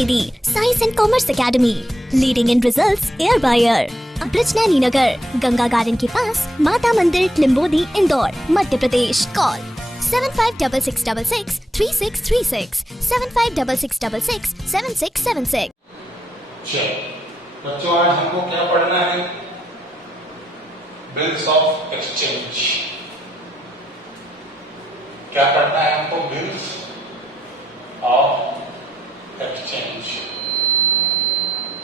Trivedi Science and Commerce Academy, leading in results year by year. ब्रिजनैनी नगर, Ganga garden के पास, माता मंदिर, लिम्बोदी, इंदौर, मध्य प्रदेश. कॉल 7566663636 7566667676. बच्चों, आज हमको क्या पढ़ना है? Bills of exchange. क्या पढ़ना है हमको? Bills of exchange.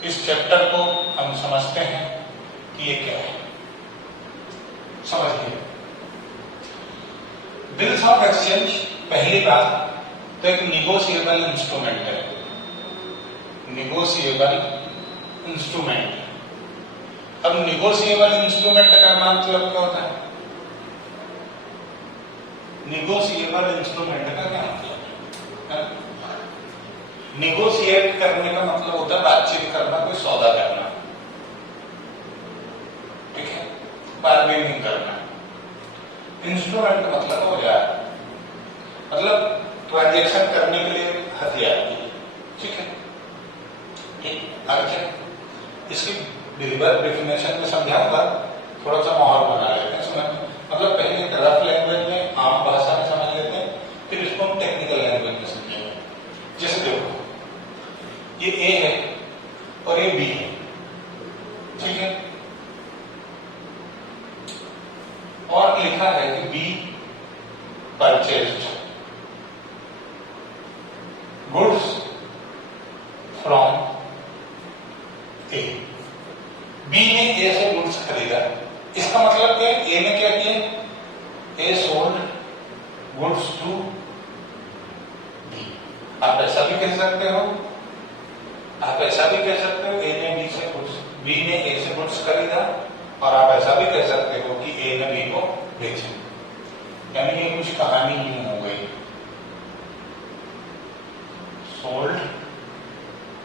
इस चैप्टर को हम समझते हैं कि ये क्या है. समझिए, बिल्स ऑफ एक्सचेंज पहली बात तो एक निगोशिएबल इंस्ट्रूमेंट है. Negotiable instrument. अब निगोशिएबल इंस्ट्रूमेंट का मतलब क्या होता है? निगोशिएबल इंस्ट्रूमेंट का क्या मतलब है? निगोशिएट करने का मतलब होता है बातचीत करना, कोई सौदा करना. ठीक है, बार्गेनिंग करना. इंस्ट्रूमेंट मतलब हो जाए, मतलब ट्रांजैक्शन करने के लिए हथियार. ठीक है, ठीक. अच्छा, इसकी डेफिनेशन में समझाऊंगा, थोड़ा सा माहौल बना लेते हैं. समझ, मतलब पहले रफ लैंग्वेज में, आम भाषा में समझ लेते हैं, फिर इसको हम टेक्निकल लैंग्वेज में समझेंगे. जैसे देखो, ये ए है और ये बी है. ठीक है, और लिखा है कि B purchased goods from A. B ने ए से गुड्स खरीदा. इसका मतलब क्या है? ए ने क्या किया? A sold goods to B. आप ऐसा भी कह सकते हो, आप ऐसा भी कह सकते हो ए ने बी से गुड्स, बी ने ए से गुड्स खरीदा. और आप ऐसा भी कह सकते हो कि ए ने बी को बेचा. यानी ये कुछ कहानी यूं हो गई, सोल्ड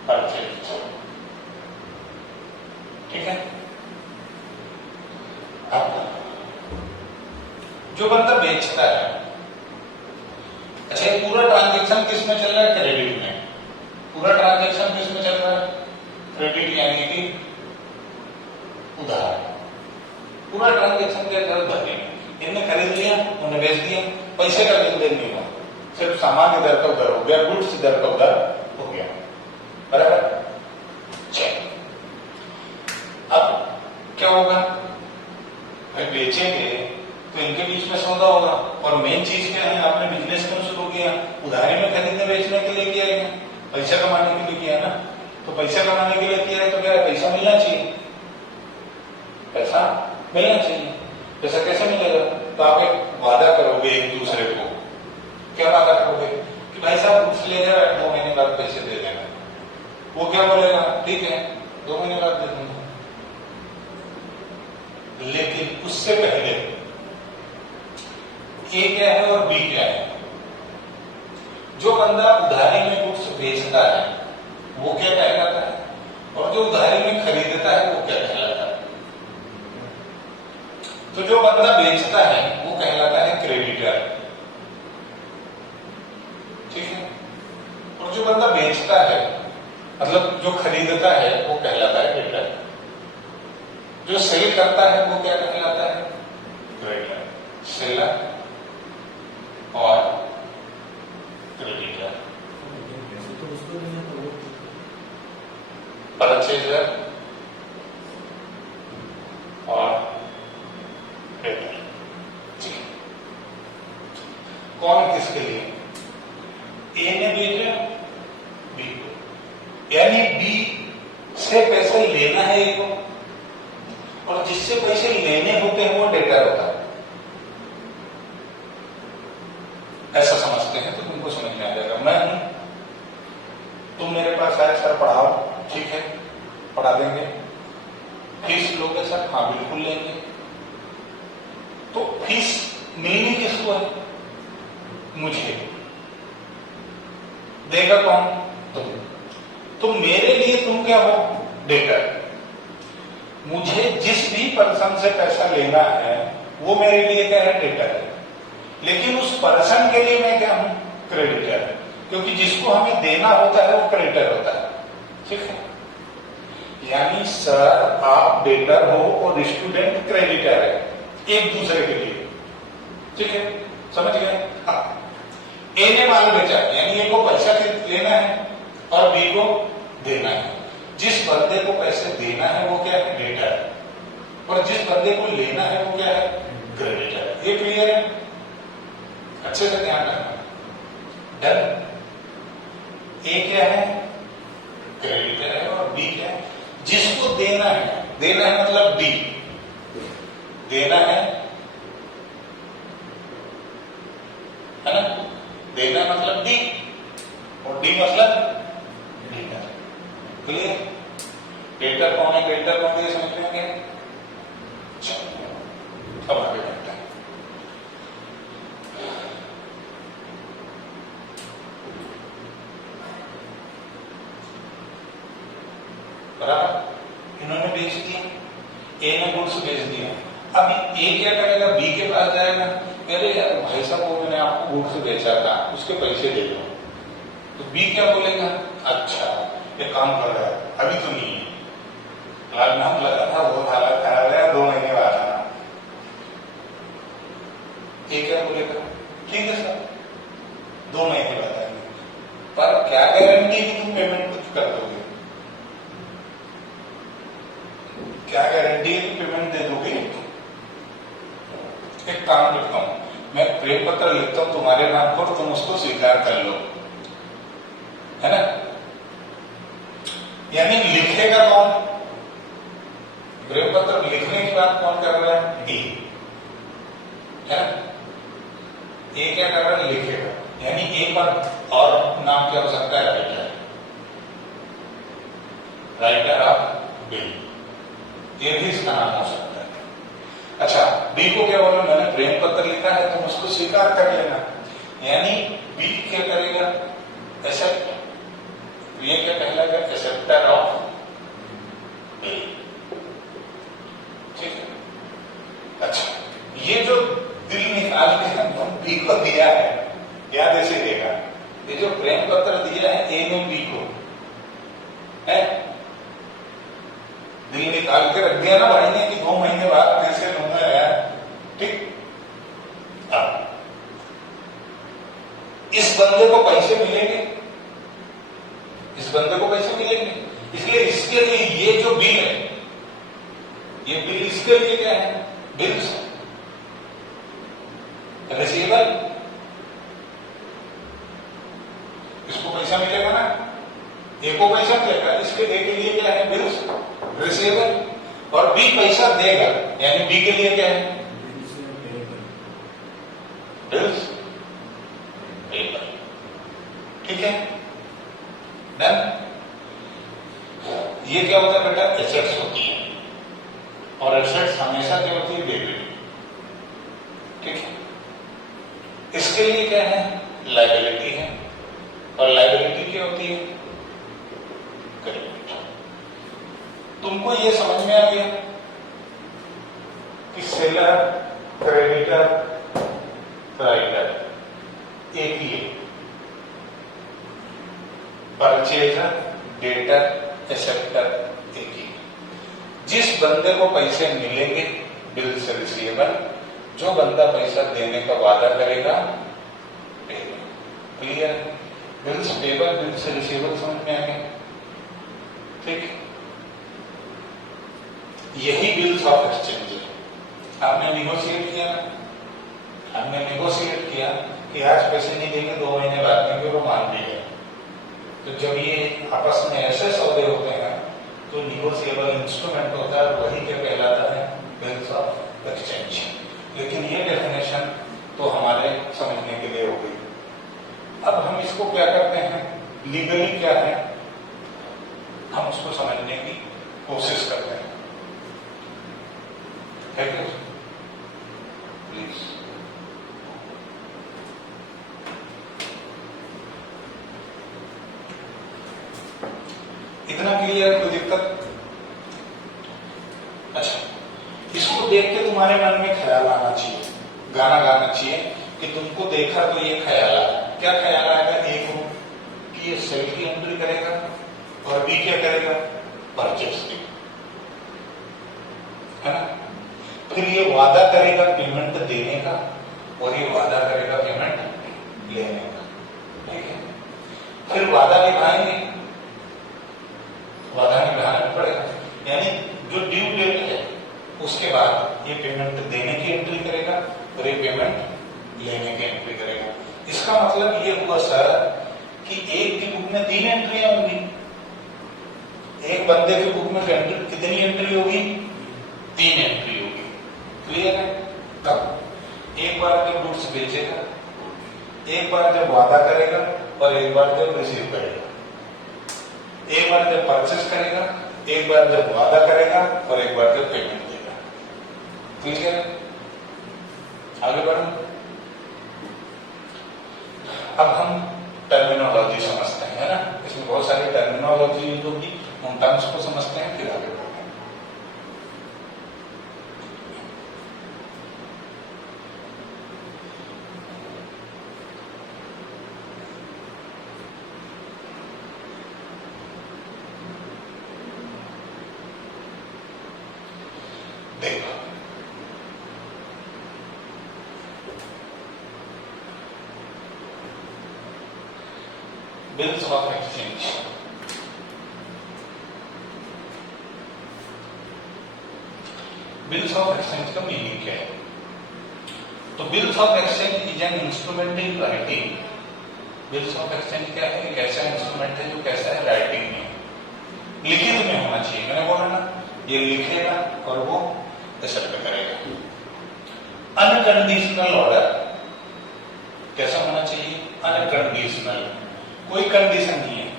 परचेज्ड. ठीक है. अब जो बंदा बेचता है, अच्छा, ये पूरा ट्रांजैक्शन किस में चल रहा है? क्रेडिट में. पूरा ट्रांजैक्शन किस में चल रहा है? क्रेडिट, यानी कि उधार. पूरा ट्रांजैक्शन क्या चल रहा है? इनने खरीद लिया, उन्हें बेच दिया, पैसे का लेन देन नहीं हुआ, सिर्फ सामान इधर का उधर हो गया, गुड्स इधर का उधर हो गया. बराबर. चल, अब क्या होगा? भाई बेचेंगे तो इनके बीच में सौदा होगा. और मेन चीज क्या है? आपने बिजनेस क्यों शुरू किया? उधारी में खरीदने बेचने के लिए किया है, पैसा कमाने के लिए किया ना. तो पैसा कमाने के लिए किया है तो क्या है? पैसा मिलना चाहिए. पैसा मिलना चाहिए. पैसा कैसे मिलेगा? तो आप एक वादा करोगे एक दूसरे को. क्या वादा करोगे? कि भाई साहब कुछ ले जा, 2 महीने बाद पैसे दे देना. वो क्या बोलेगा? ठीक है, 2 महीने बाद दे दूंगा. लेकिन उससे पहले ए क्या है और बी क्या है? जो बंदा उधारी में गुड्स बेचता है वो क्या कहलाता है? और जो उधारी में खरीदता है वो क्या कहलाता है? तो जो बंदा बेचता है वो कहलाता है क्रेडिटर. ठीक है. और जो बंदा बेचता है, मतलब जो खरीदता है, वो कहलाता है क्रेडिटर. जो सेल करता है वो क्या कहलाता है? क्रेडिटर. सेलर और क्रेडिटर. परचेजर और क्रेडिटर. ठीक है. कौन किसके लिए? ए ने बेचा बी को, यानी बी से पैसे लेना है ए को, और जिससे पैसे लेने होते हैं वो डेटर होता है. ऐसा समझते हैं तो तुमको समझ में आ जाएगा. मैं हूं, तुम मेरे पास आए, सर पढ़ाओ. ठीक है, पढ़ा देंगे. फीस लोगे सर? हाँ बिल्कुल लेंगे. तो फीस मिलनी किसको है? मुझे. देगा कौन? तुम. तो मेरे लिए तुम क्या हो? डेटर. मुझे जिस भी पर्सन से पैसा लेना है वो मेरे लिए क्या है? डेटर है. लेकिन उस पर्सन के लिए मैं क्या हूं? क्रेडिटर. क्योंकि जिसको हमें देना होता है वो क्रेडिटर होता है. ठीक है, यानी सर आप डेटर हो और स्टूडेंट क्रेडिटर है एक दूसरे के लिए। ठीक है, समझ गए? हाँ, ए ने माल बेचा यानी ए को पैसा लेना है और बी को देना है। जिस बंदे को पैसे देना है वो क्या है? डेटर। और जिस बंदे को लेना है वो क्या है? क्रेडिटर। ये क्लियर है? अच्छे से ध्यान रखना। डन। ए क्या है? क्रेडिटर है और बी क्या है? जिसको देना है, देना है मतलब डी, देना है ना? देना मतलब डी और डी मतलब डेटर। क्लियर? डेटर कौन है, क्रेडिटर कौन है, समझ में आ गया? चलो अब आगे बढ़ते हैं। बराबर, इन्होंने बेच दिया, ए ने गुड्स बेच दिया। अब ए क्या करेगा? बी के पास जाएगा, अरे यार भाई साहब वो मैंने आपको गुड्स बेचा था, उसके पैसे दे दो। तो बी क्या बोलेगा? अच्छा ये काम कर रहा है, अभी तो नहीं है, लॉकडाउन लगा था, बहुत हालत खराब है, 2 महीने बाद आना। ए क्या बोलेगा? ठीक है सर 2 महीने बाद आएंगे, पर क्या गारंटी कि तुम पेमेंट कुछ कर दोगे? क्या गारंटी है कि पेमेंट दे दोगे? एक काम करता हूं, मैं प्रेम पत्र लिखता हूं तुम्हारे नाम पर, तुम उसको स्वीकार कर लो, है ना? यानी लिखेगा कौन? प्रेम पत्र लिखने की बात कौन कर रहा है? ए, है ना? ए क्या कर रहा है? लिखेगा, यानी ए पर और नाम क्या हो सकता है? राइटर, राइटर ऑफ बिल, ये भी इसका नाम हो सकता है। अच्छा, बी को क्या बोला? मैंने प्रेम पत्र लिखा है, तुम उसको स्वीकार कर लेना, यानी बी क्या करेगा? एक्सेप्ट। ये क्या कहलाएगा? Acceptor of bill. ठीक है, अच्छा ये जो बिल निकाल के हम बी को दिया है, याद ऐसे देगा, ये जो प्रेम पत्र दिया है ए ने बी को, है दिल निकाल के रख दिया ना भाई ने कि 2 महीने बाद पैसे लूंगा यार। ठीक, अब इस बंदे को पैसे मिलेंगे, इस बंदे को पैसे मिलेंगे, इसलिए इसके लिए ये जो बिल है, ये बिल इसके लिए क्या है? बिल्स रिसीवेबल, इसको पैसा मिलेगा ना, ए को पैसा मिलेगा, इसके ए के लिए क्या है? Bills receivable. और बी पैसा देगा, यानी बी के लिए क्या है? Bills payable. ठीक है, डन। ये क्या होता है बेटा? एसेट्स होती है, और एसेट्स हमेशा क्या होती है? डेबिट। ठीक है, इसके लिए क्या है? लायबिलिटी है, और लायबिलिटी क्या होती है? क्रेडिट। तुमको ये समझ में आ गया कि सेलर, क्रेडिटर, राइटर एक ही है, परचेजर, डेटर, एक्सेप्टर एक ही। जिस बंदे को पैसे मिलेंगे बिल से रिसीवेबल, जो बंदा पैसा देने का वादा करेगा payable. Clear? Bills payable, bill से रिसीवेबल समझ में आ गया? ठीक, यही बिल्स ऑफ एक्सचेंज है। आपने निगोशिएट किया, हमने निगोशिएट किया कि आज पैसे नहीं देंगे, 2 महीने बाद देंगे, वो मान भी गए। तो जब ये आपस में ऐसे सौदे होते हैं तो निगोशिएबल इंस्ट्रूमेंट होता है, वही क्या कहलाता है? Bills of exchange. लेकिन ये डेफिनेशन तो हमारे समझने के लिए हो गई। अब हम इसको क्या करते हैं? लीगली क्या है हम उसको समझने की कोशिश करते हैं। प्लीज इतना क्लियर? कोई दिक्कत? अच्छा, इसको देख के तुम्हारे मन में ख्याल आना चाहिए, गाना गाना चाहिए कि तुमको देखा तो ये ख्याल आया। क्या ख्याल आएगा? एक कि ये सेल की एंट्री करेगा, और बी क्या करेगा? परचेस की, है ना। फिर ये वादा करेगा पेमेंट देने का और ये वादा करेगा पेमेंट लेने का, ठीक है। फिर वादा निभाएंगे, वादा निभाना पड़ेगा, यानी जो ड्यू डेट है उसके बाद ये पेमेंट देने की एंट्री करेगा और ये पेमेंट लेने की एंट्री करेगा। इसका मतलब ये हुआ सर कि एक की बुक में 3 एंट्रियां होंगी, एक बंदे की बुक में कितनी एंट्री होगी? 3 एंट्री होगी। क्लियर है? कब? एक बार जब गुड्स बेचेगा, एक बार जब वादा करेगा और एक बार जब रिसीव करेगा। एक बार जब परचेस करेगा, एक बार जब वादा करेगा और एक बार जब पेमेंट देगा। क्लियर है? आगे बढ़ो। अब हम टर्मिनोलॉजी समझते हैं, है ना। इसमें बहुत सारी टर्मिनोलॉजी यूज होगी, उन टर्म्स को समझते हैं फिर आगे बढ़ते हैं। देखो, bills of exchange. Bills of exchange का मीनिंग क्या है? तो bills of exchange is an instrument in writing. Bills of exchange क्या है? एक ऐसा इंस्ट्रूमेंट है जो कैसा है? राइटिंग में, लिखित में होना चाहिए। मैंने बोला ना, ये लिखेगा और वो एक्सेप्ट करेगा। अनकंडीशनल ऑर्डर कैसा होना चाहिए? अनकंडीशनल, कोई कंडीशन नहीं है।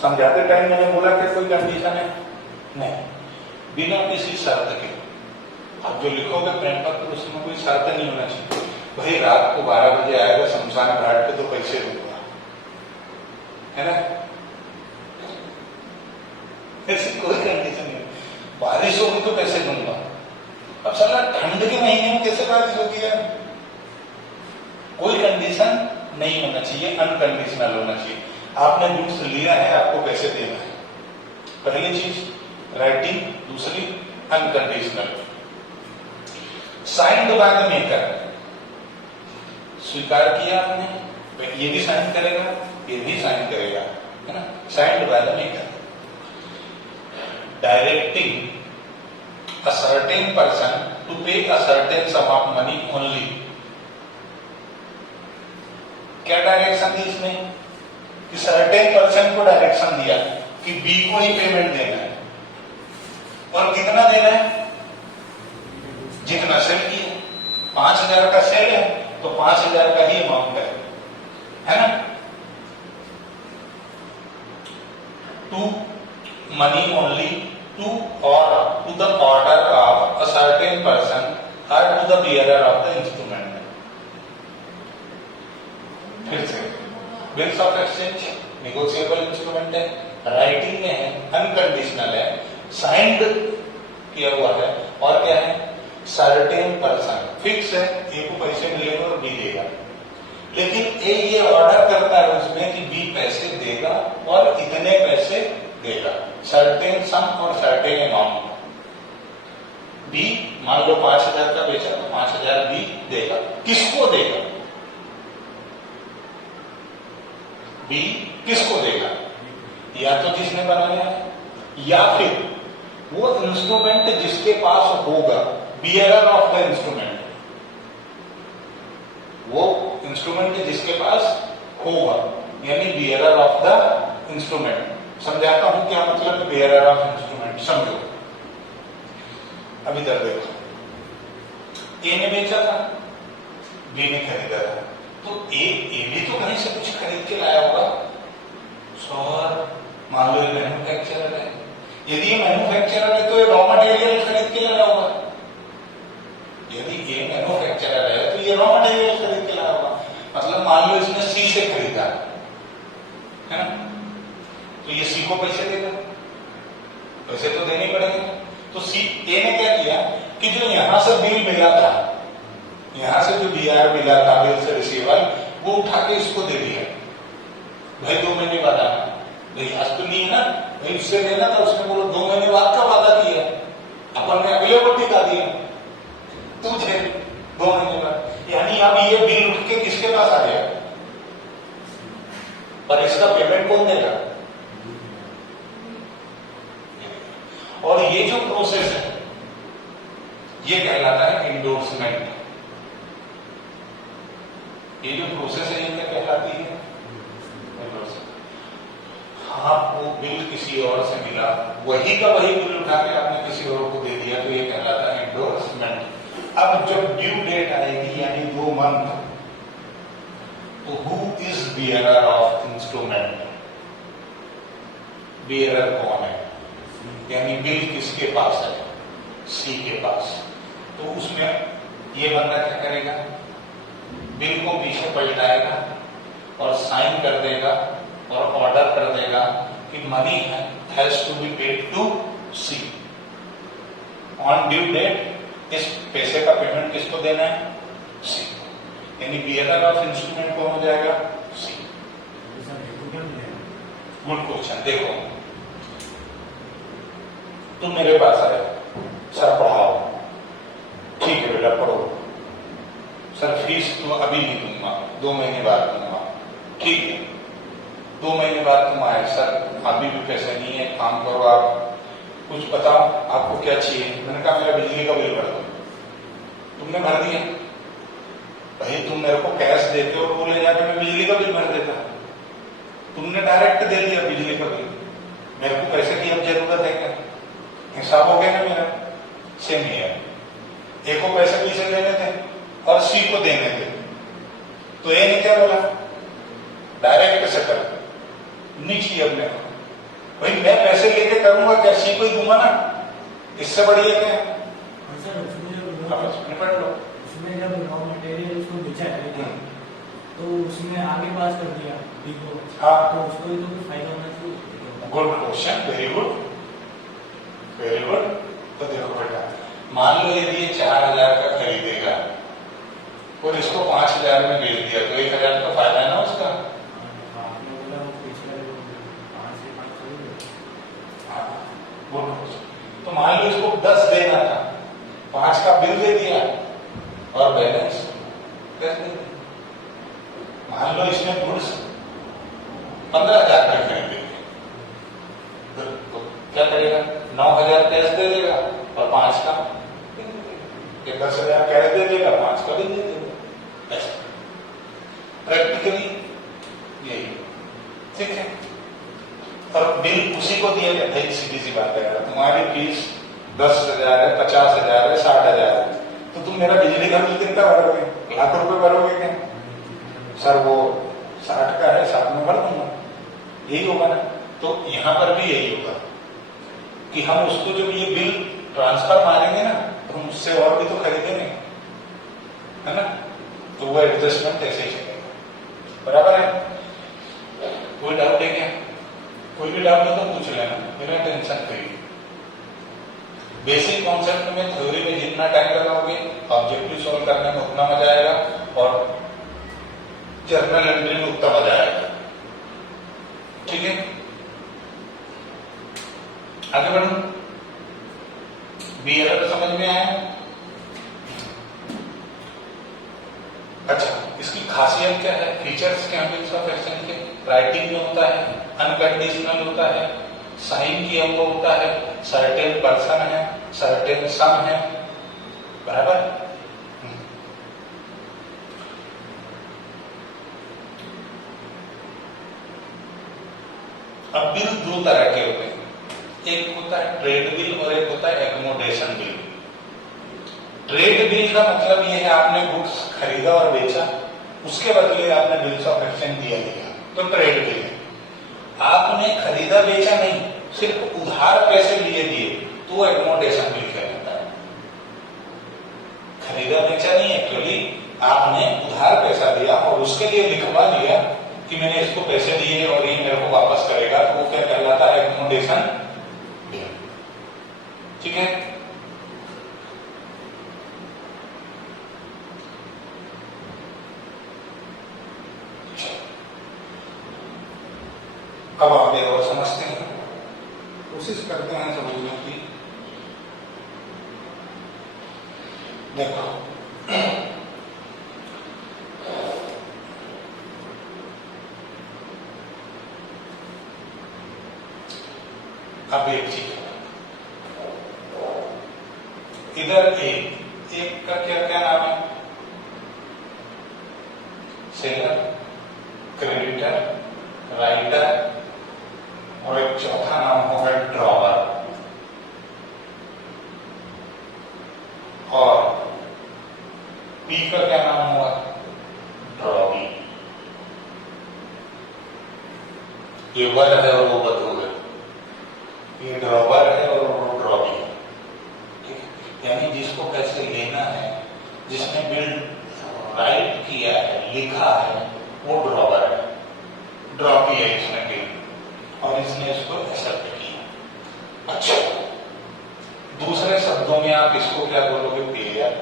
समझाते टाइम मैंने बोला कि कोई कंडीशन है नहीं, बिना किसी शर्त के आप जो लिखोगे पेन पर तो उसमें कोई शर्त नहीं होना चाहिए। भाई रात को 12 बजे आएगा शमशान घाट पे तो पैसे दूंगा, है ना। ऐसी कोई कंडीशन नहीं। बारिश होगी तो पैसे दूंगा, अब साला ठंड के महीने में कैसे बारिश होगी यार? कोई कंडीशन नहीं होना चाहिए, अनकंडीशनल होना चाहिए। आपने गुड्स लिया है, आपको पैसे देना है, पहली चीज राइटिंग, दूसरी unconditional. Signed by the maker, स्वीकार किया आपने, ये भी साइन करेगा, ये भी साइन करेगा, है ना। Signed by the maker. Directing a certain person to pay a certain sum of money only। क्या डायरेक्शन दी इसने? कि सर्टेन पर्सन को डायरेक्शन दिया कि बी को ही पेमेंट देना है, और कितना देना है? जितना सेल किया। 5000 का सेल है तो 5000 का ही अमाउंट है ना। To money only to or to the order of a certain person or to the bearer of the instrument। फिर से bills of exchange negotiable instrument है, राइटिंग में है, अनकंडीशनल है, साइंड किया हुआ है, और क्या है? सर्टेन पर्सन, फिक्स है, ए को पैसे मिलेंगे और बी देगा। लेकिन ए ये ऑर्डर करता है उसमें कि बी पैसे देगा और इतने पैसे देगा, सर्टेन सम और सर्टेन अमाउंट। बी मान लो 5000 का बेचा तो 5000 बी देगा। किसको देगा? बी किसको देगा? या तो जिसने बनाया है, या फिर वो इंस्ट्रूमेंट जिसके पास होगा, बियरर ऑफ द इंस्ट्रूमेंट। वो इंस्ट्रूमेंट जिसके पास होगा, यानी बियरर ऑफ द इंस्ट्रूमेंट। समझाता हूं क्या मतलब बियरर ऑफ इंस्ट्रूमेंट, समझो। अब इधर देखो, ए ने बेचा था, बी ने खरीदा था, तो ए भी तो कहीं से कुछ खरीद के लाया होगा। सर मान लो ये मैन्युफैक्चरर है, यदि ये मैन्युफैक्चरर है तो ये रॉ मटेरियल खरीद के लाया होगा। यदि ये मैन्युफैक्चरर है तो ये रॉ मटेरियल खरीद के लाया होगा। मतलब मान लो इसने सी से खरीदा, है ना, तो ये सी को पैसे देगा, पैसे तो देने पड़ेंगे। तो सी ए ने क्या किया कि जो यहां से बिल मिला था, यहां से जो बीआर मिला था, बिल से रिसीवर, वो उठा के इसको दे दिया, भाई 2 महीने बाद आना। भाई आज तो नहीं है ना, भाई उससे लेना था, उसने बोलो 2 महीने बाद का वादा किया, अपन ने अगले को टिका दिया तुझे 2 महीने बाद। यानी अब ये बिल उठ के किसके पास आ गया, पर इसका पेमेंट कौन देगा? और ये जो प्रोसेस है ये कहलाता है इंडोर्समेंट। ये जो प्रोसेस है ये क्या कहलाती है? आपको बिल किसी और से मिला, वही का वही बिल उठा के आपने किसी और को दे दिया, तो ये कहलाता है इंडोर्समेंट। अब जब ड्यू डेट आएगी यानी 2 मंथ, तो who is bearer of instrument? Bearer कौन है? यानी बिल किसके पास है? सी के पास। तो उसमें ये बंदा क्या करेगा? बिल को पीछे पलटाएगा और साइन कर देगा और ऑर्डर कर देगा कि money has to be paid to C on due date. इस पैसे का पेमेंट किसको देना है? सी। यानी बियरर ऑफ इंस्ट्रूमेंट कौन हो जाएगा? सी। Good question. देखो, तुम मेरे पास आए, सर पढ़ाओ, ठीक है बेटा पढ़ो, सर फीस तो अभी नहीं दूंगा, 2 महीने बाद दूंगा, ठीक है। 2 महीने बाद तुम आए, सर अभी भी पैसे नहीं है, काम करो आप, कुछ बताओ आपको क्या चाहिए। मैंने कहा मेरा बिजली का बिल भर दो। तुमने भर दिया, भाई तुम मेरे को कैश देते हो, वो ले जाकर मैं बिजली का बिल भर देता। तुमने डायरेक्ट दे दिया बिजली का बिल, मेरे को पैसे की अब जरूरत है क्या? हिसाब हो गया ना मेरा? सेम ही है। ए को पैसे पीछे देने थे और सी को देने थे, तो ए ने क्या बोला? डायरेक्ट सेटल नहीं चाहिए अपने को। भाई मैं पैसे लेके करूंगा क्या? सी को ही दूंगा ना, इससे बढ़िया क्या? उसमें पढ़ लो। उसमें जब रॉ मटेरियल उसको बेचा है तो उसमें आगे पास कर दिया बी को, हाँ तो उसको ही तो कुछ फायदा होना चाहिए। Good question, very good, very good. तो देखो बेटा, मान लो यदि ये 4000 का खरीदेगा और इसको 5000 में बेच दिया, तो 1000 का फायदा है ना उसका। आपने बोला वो पिछले 5 से 5 गुड क्वेश्चन। तो मान लो इसको 10 देना था, 5 का बिल दे दिया और बैलेंस 10 दे दिया। मान लो इसने गुड्स 15,000 का खरीदेंगे, तो क्या करेगा? 9,000 कैश दे देगा और 5 का 10,000 कैश दे देगा, 5 का बिल दे देगा। ऐसा प्रैक्टिकली यही, ठीक है। और बिल उसी को दिया जाता है। सीधी सी बात है, तुम्हारी फीस 10,000 है, 50,000 है, 60,000 है, तो तुम मेरा बिजली का बिल कितना भरोगे? लाख रुपए भरोगे क्या? सर वो 60 का है, 60 में भर दूंगा, यही होगा ना। तो यहां पर भी यही होगा कि हम उसको जब ये बिल ट्रांसफर मारेंगे ना, तो हम उससे और भी तो खरीदेंगे, है ना। तो वो एडजस्टमेंट ऐसे ही चलेगा, बराबर है। कोई डाउट है क्या? कोई भी डाउट हो तो पूछ लेना, मेरा टेंशन फ्री। बेसिक कॉन्सेप्ट में थ्योरी में जितना टाइम लगाओगे, ऑब्जेक्टिव सॉल्व करने में उतना मजा आएगा और जर्नल एंट्री में उतना मजा आएगा, ठीक है। आगे बढ़ो। बियरर समझ में आया? अच्छा, इसकी खासियत क्या है? फीचर्स क्या है बिल्स ऑफ एक्सचेंज के? राइटिंग में होता है, अनकंडीशनल होता है, साइन किया हुआ होता है, सर्टेन पर्सन है, सर्टेन सम है, बराबर। अब बिल 2 तरह के होते हैं, एक होता है ट्रेड बिल और एक होता है एकोमोडेशन बिल। ट्रेड बिल का मतलब यह है आपने गुड्स खरीदा और बेचा, उसके बदले आपने बिल्स ऑफ एक्सचेंज दिया, तो ट्रेड बिल है। आपने खरीदा बेचा नहीं, सिर्फ उधार पैसे लिए दिए, तो एकोमोडेशन बिल कहलाता है। खरीदा बेचा नहीं, एक्चुअली आपने उधार पैसा दिया और उसके लिए लिखवा दिया कि मैंने इसको पैसे दिए और ये मेरे को वापस करेगा, तो वो क्या कहलाता है? एकोमोडेशन बिल, ठीक है। अब आगे और कोशिश करते हैं समझने की। देखो अब एक चीज इधर एक का क्या क्या नाम है? सेलर, क्रेडिटर, राइटर और एक चौथा नाम होगा ड्रॉवर। और पी का क्या नाम हुआ? ड्रॉवी। ये वर है और वो बदलू है, ये ड्रॉवर है और वो ड्रॉवी है। यानी जिसको पैसे लेना है, जिसने बिल राइट किया है, लिखा है, वो ड्रॉवर है, ड्रॉवी है इसने बिल, और इसने इसको एक्सेप्ट किया। अच्छा, दूसरे शब्दों में आप इसको क्या बोलोगे? पेयर।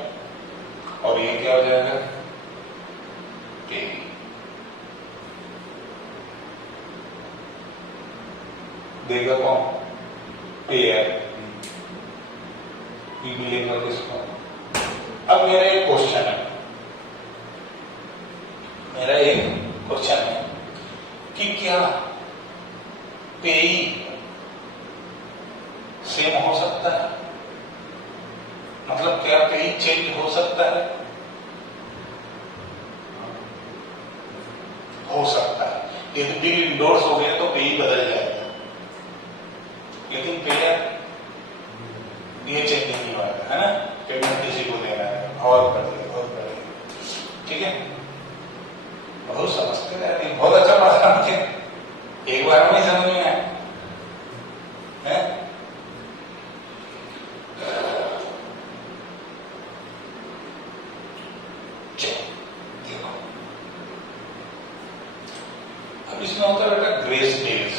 और ये क्या हो जाएगा? पे। देगा कौन? पेयर। पी मिलेगा किसको? अब मेरा एक क्वेश्चन है, कि क्या पेई सेम हो सकता है? मतलब क्या पेई चेंज हो सकता है? हो सकता है। यदि बिल इंडोर्स हो गया तो पेई बदल जाएगा, लेकिन पेयर ये चेंज नहीं होगा, है ना? पेमेंट किसी को देना है और करेगा और करेगा। ठीक है, बहुत समझते हैं, बहुत अच्छा पढ़ा मुझे, एक बार में समझ में आया है। देखो अब इसमें होता है बेटा ग्रेस डेज।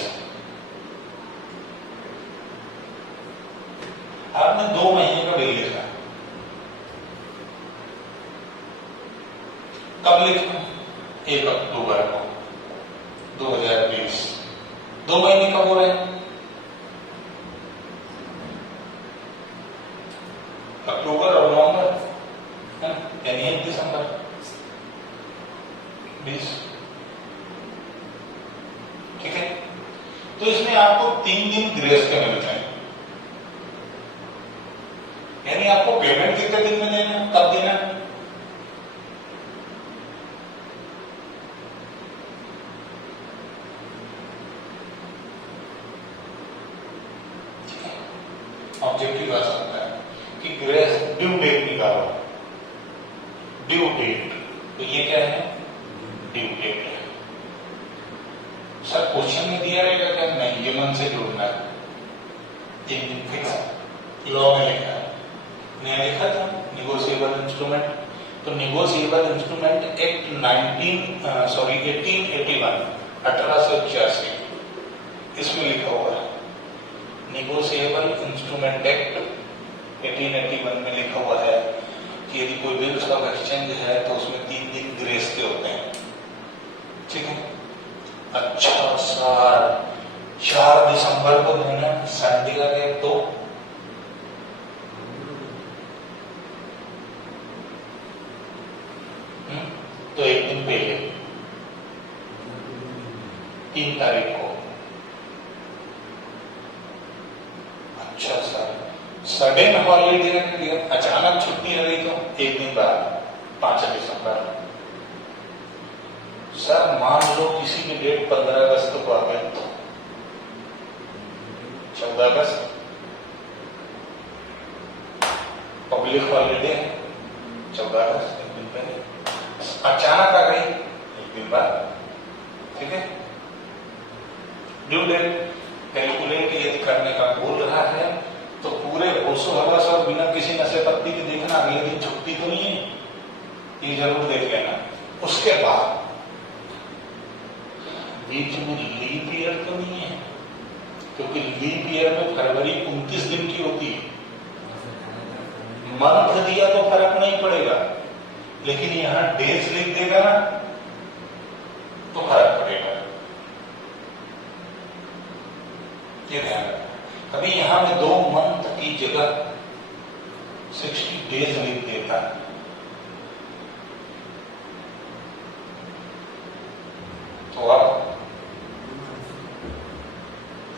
आपने 2 महीने का बिल लिखा, कब लिखा? 1 अक्टूबर को 2020। 2 महीने कब हो रहे हैं? अक्टूबर और नवंबर, यानी 1 दिसंबर 20। ठीक है, तो इसमें आपको 3 दिन ग्रेस के मिलते हैं। यानी आपको पेमेंट कितने दिन में देना, कब देना? ऑब्जेक्टिव आ सकता है कि ग्रेस ड्यू डेट निकालो। ड्यू डेट, तो ये क्या है? ड्यू डेट है। सर क्वेश्चन में दिया रहेगा क्या? नहीं, ये मन से जोड़ना है, ये फिक्स लॉ में लिखा है। मैं लिखा था निगोशिएबल इंस्ट्रूमेंट, तो निगोशिएबल इंस्ट्रूमेंट एक्ट 1881 इसमें लिखा हुआ है। निगोशिएबल इंस्ट्रूमेंट एक्ट 1881 में लिखा हुआ है कि यदि कोई बिल्स ऑफ एक्सचेंज है तो उसमें 3 दिन ग्रेस के होते हैं। ठीक है, अच्छा सर 4 दिसंबर को देना, संडे का गया तो 1 दिन पहले 3 तारीख को। अच्छा सर सडन हॉलीडे है, अचानक छुट्टी हो गई तो 1 दिन बाद 5 दिसंबर। सर मान लो किसी की डेट 15 अगस्त को आ गया तो 14 अगस्त पब्लिक हॉलीडे, 14 अगस्त 1 दिन पहले। अचानक आ गई 1 दिन बाद। ठीक है, ड्यू डेट कैलकुलेट यदि करने का बोल रहा है तो पूरे होशो हवस और बिना किसी नशे पत्ती के देखना, अगले दिन छुट्टी तो नहीं है, ये जरूर देख लेना। उसके बाद बीच में लीप ईयर तो नहीं है, क्योंकि लीप ईयर में फरवरी 29 दिन की होती है। मंथ दिया तो फर्क नहीं पड़ेगा, लेकिन यहां डेज लिख देगा ना तो फर्क पड़ेगा। ये ध्यान रखना। कभी यहां में 2 मंथ की जगह 60 डेज लिख देता, तो अब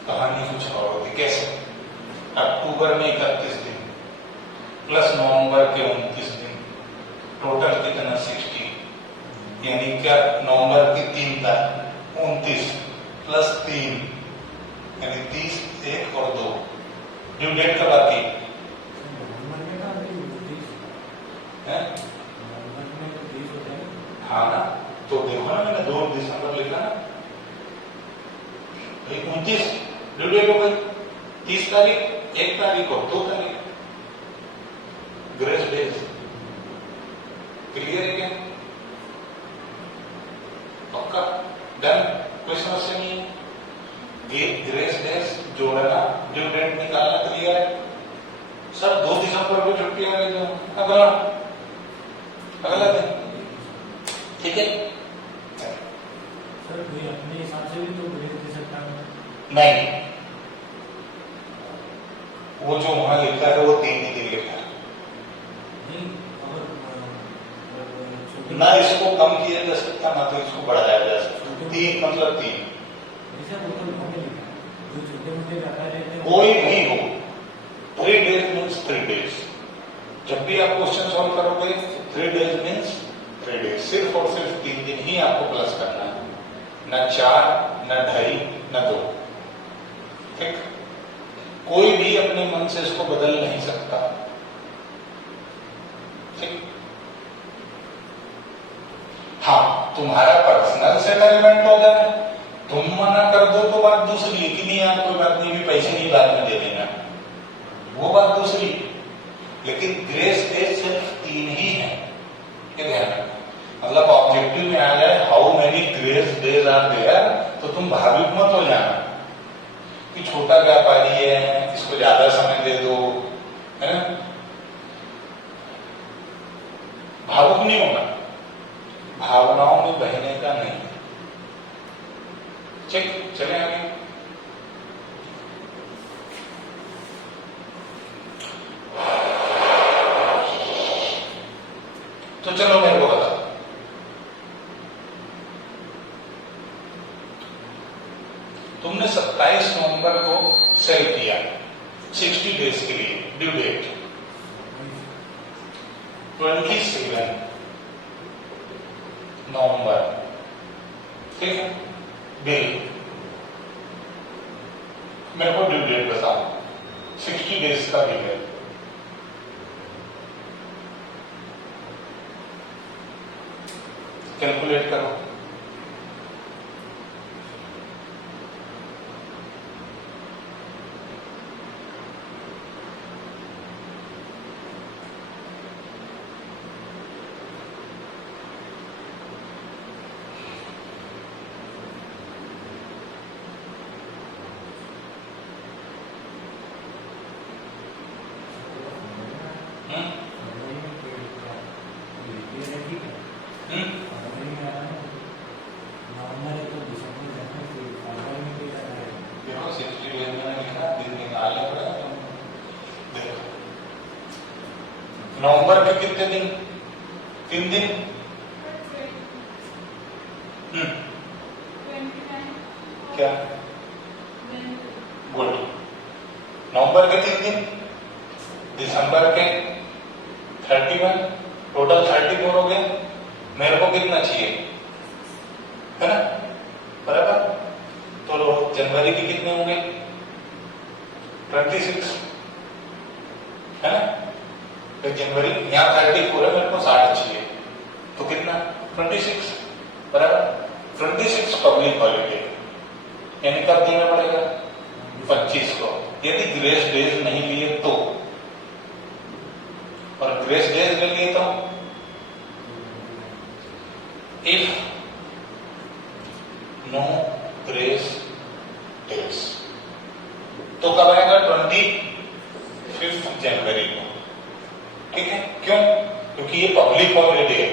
कहानी कुछ और होती। कैसे? अक्टूबर में 31 दिन प्लस नवंबर के 29 दिन, टोटल कितना? 60। यानी क्या? नवंबर की 3 तारीख 29 प्लस 3 यानी 30, 1 और 2। ड्यू डेट कब आती है? हाँ ना, तो देखो ना, मैंने 2 दिसंबर लिखा ना, 29 ड्यू डेट हो गई, 30 तारीख, 1 तारीख और 2 तारीख, ग्रेस डेज। क्लियर है क्या? पक्का? डन? कोई समस्या नहीं है। ये ग्रेस डेज जोड़ना, ड्यू डेट निकालना, क्लियर है? सर 2 दिसंबर को छुट्टी आ गई, तो अगला दिन, ठीक है? सर कोई अपने हिसाब से भी तो ग्रेस दे सकता है? नहीं, वो जो वहां लिखा है वो 3 ही दिन लिखा है। ना इसको कम किया जा सकता, ना तो इसको बढ़ाया जा सकता। 3 मतलब 3। कोई नहीं हो, 3 डेज मीन्स 3 डेज। जब भी आप क्वेश्चन सॉल्व करोगे 3 डेज मीन्स 3 डेज, सिर्फ और सिर्फ 3 दिन ही आपको प्लस करना है, न 4, न 2.5, न 2। ठीक? कोई भी अपने मन से इसको बदल नहीं सकता। ठीक? हाँ, तुम्हारा पर्सनल सेटलमेंट हो जाए, तुम मना कर दो तो बात दूसरी, कि नहीं यार कोई बात नहीं, भी पैसे नहीं बाद में दे देना, वो बात दूसरी। लेकिन ग्रेस डेज सिर्फ 3 ही है, ये ध्यान रखना। मतलब ऑब्जेक्टिव में आ जाए how many grace days are there, तो तुम भावुक मत हो जाना कि छोटा व्यापारी है, इसको ज्यादा समय दे दो, है ना? भावुक नहीं होना, भावनाओं में बहने का नहीं। ठीक, चले आगे। तो चलो मेरे को बता, तुमने 27 नवंबर को सेल किया 60 डेज के लिए, ड्यू डेट 27 नवंबर, ठीक है? बिल मेरे को ड्यू डेट बताओ, 60 डेज का बिल है, कैलकुलेट करो। नवंबर के कितने दिन? 3 दिन। क्या? गुड। नवंबर के 3 दिन, दिसंबर के 31, टोटल 34 हो गए। मेरे को कितना चाहिए, है ना? बराबर। तो जनवरी के कितने होंगे? 26, है ना? जनवरी यहाँ 34 है, मेरे को 60 चाहिए, तो कितना? 26, बराबर। 26 पब्लिक हॉलीडे, यानी कब देना पड़ेगा? 25 को, यदि ग्रेस डेज नहीं लिए तो, और ग्रेस डेज ले लिए तो इफ नो ग्रेस डेज तो कब आएगा? 25 जनवरी को, ठीक है? क्यों? क्योंकि ये पब्लिक हॉलीडे है,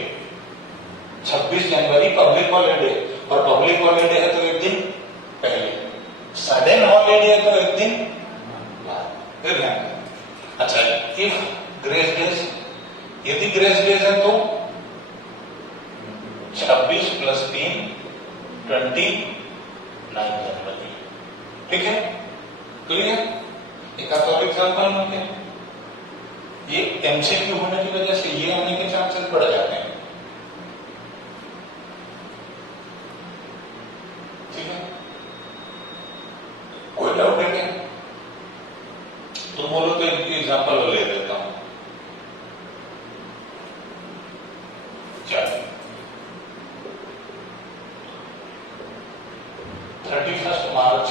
26 जनवरी पब्लिक हॉलीडे, और पब्लिक हॉलीडे है तो एक दिन पहले, सडन हॉलीडे है तो एक दिन इफ ग्रेस डेज, यदि ग्रेस डेज है तो 26 + 3 29 जनवरी। ठीक है, क्लियर? एक और एग्जाम्पल में क्या, ये एमसीक्यू होने की वजह से ये आने के चांसेस बढ़ जाते हैं। ठीक है, कोई डाउट है क्या? तो बोलो तो एक एग्जाम्पल ले देता हूं। चलो 31 मार्च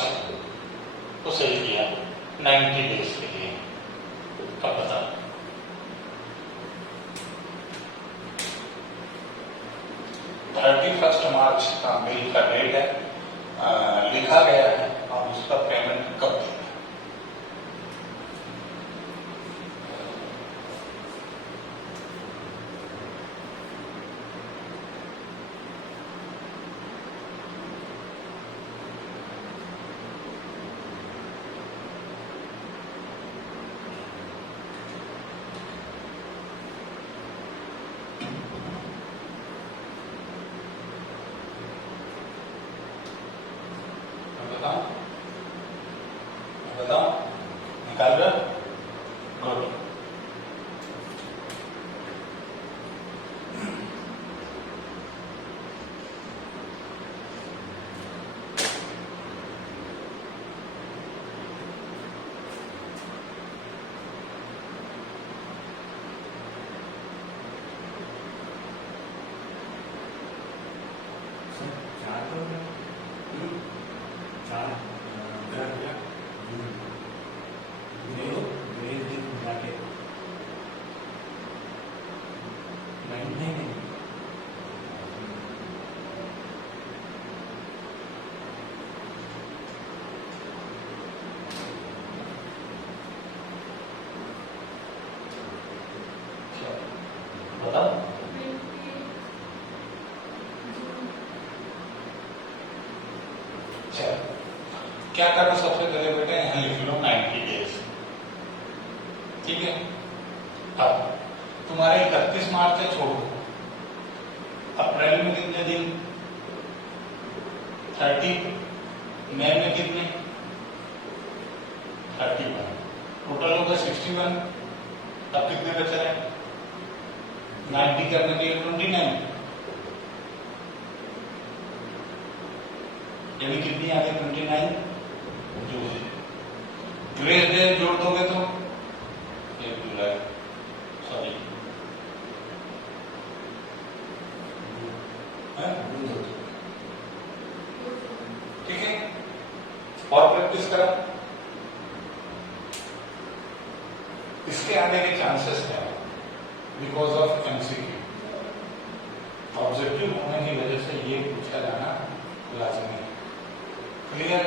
को सही किया 90 डेज के लिए। अब बता 31 मार्च का बिल का डेट है, लिखा गया है, और उसका पेमेंट कब देना? बताओ बताओ, निकाल रहे? गुड। बताओ क्या करना, सबसे पहले बेटे यहां लिख लो 90 डेज। ठीक है, अब तुम्हारे 31 मार्च से छोड़ो, अप्रैल में कितने दिन? 30, मई में कितने? 31, टोटल होगा 61। अब कितने बचे हैं? 90 करने के लिए 29, यानी कितनी आ गई? 29 जो ग्रेस डे जोड़ दोगे तो 1 जुलाई, सॉरी ठीक है, और प्रैक्टिस करा, इसके आने के चांसेस हैं बिकॉज ऑफ एमसीक्यू। ऑब्जेक्टिव होने की वजह से ये पूछा जाना लाजमी है। क्लियर?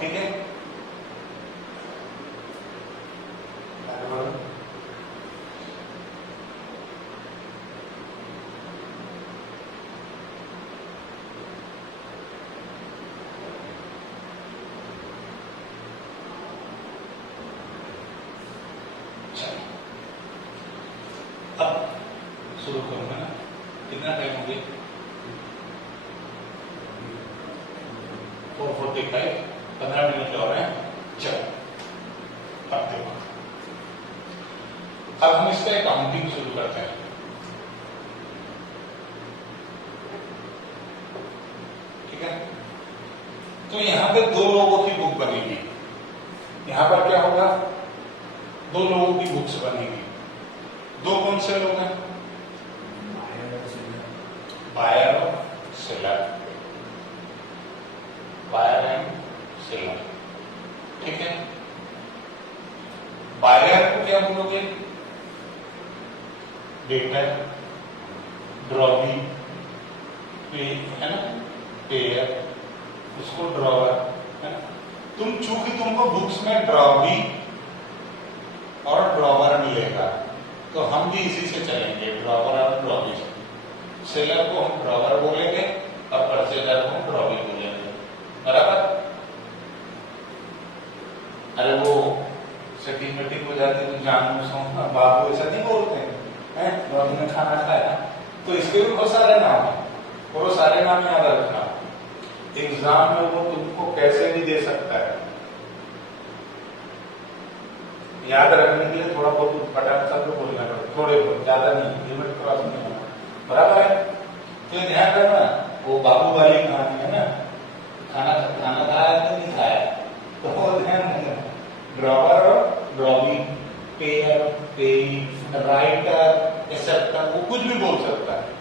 ठीक है, अब शुरू करूंगा ना। कितना टाइम हो गया? 4:45, 15 मिनट और हैं। चलो अब देखो, अब हम इसका काउंटिंग शुरू करते हैं। ठीक है, तो यहां पे 2 लोगों की बुक बनेगी। यहां पर क्या होगा? 2 लोगों की बुक्स बनेगी। 2 कौन से लोग हैं? बायर और सेलर, बायर एंड सेलर। ठीक है, बायर को क्या बोलोगे? डेटर, ड्रॉवी, पे है ना, पेयर, उसको ड्रॉवर है ना। तुम चूंकि तुमको बुक्स में ड्रॉवी और ड्रॉवर मिलेगा, तो हम भी इसी से चलेंगे, ड्रॉवर और ड्रॉवी से। सेलर को हम ड्रॉवर बोलेंगे और परचेजर को हम ड्रॉवी बोलेंगे, बराबर? मीटिंग हो जाती है तो जान बाबू ऐसा नहीं बोलते हैं, नौकरी में खाना खाया, तो इसके भी बहुत सारे नाम है, और वो सारे नाम याद रखना। एग्जाम में वो तुमको कैसे भी दे सकता है, याद रखने के लिए थोड़ा बहुत फटाफट सब बोलना पड़ेगा, थोड़े बहुत, ज्यादा नहीं, लिमिट क्रॉस नहीं होना, बराबर है। तो ये ध्यान रखना, वो बाबू वाली कहानी है ना, खाना खाना खाया तो नहीं खाया, तो वो ध्यान रखना। ड्रॉवर और drawing, pair, paying, writer, acceptor, वो कुछ भी बोल सकता है।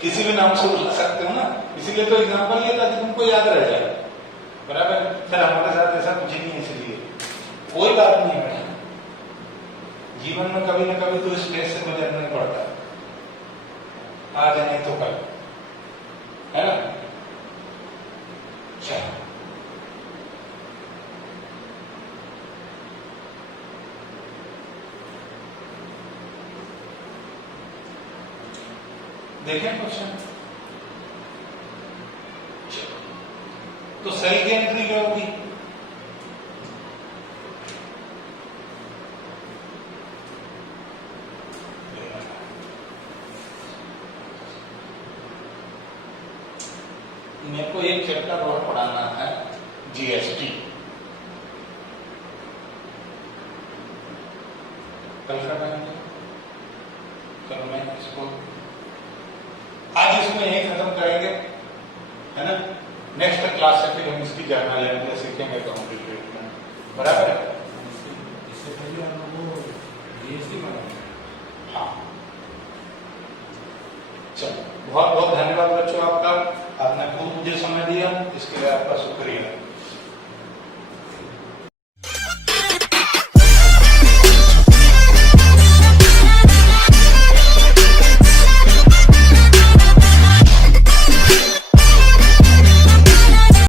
किसी भी नाम से बोल सकते हो ना, इसीलिए तो एग्जाम्पल लिया ताकि तुमको याद रह जाए, बराबर। सर हमारे साथ ऐसा कुछ ही नहीं है, इसलिए कोई बात नहीं है, जीवन में कभी न कभी तो स्ट्रेस से गुजरना ही पड़ता है, आज नहीं तो कल, है ना। चलो देखें क्वेश्चन। तो सेल की एंट्री क्या होगी, मेरे को एक चैप्टर और पढ़ाना है, जीएसटी, कल कराएंगे। चलो मैं इसको आज इसमें यही खत्म करेंगे, है ना। नेक्स्ट क्लास से फिर हम इसकी जर्नल एंट्री सीखेंगे कंप्लीट में, बराबर है। इससे पहले हम लोग जीएसटी बनाएंगे। हाँ चलो, बहुत बहुत धन्यवाद बच्चों आपका, आपने खूब मुझे समय दिया, इसके लिए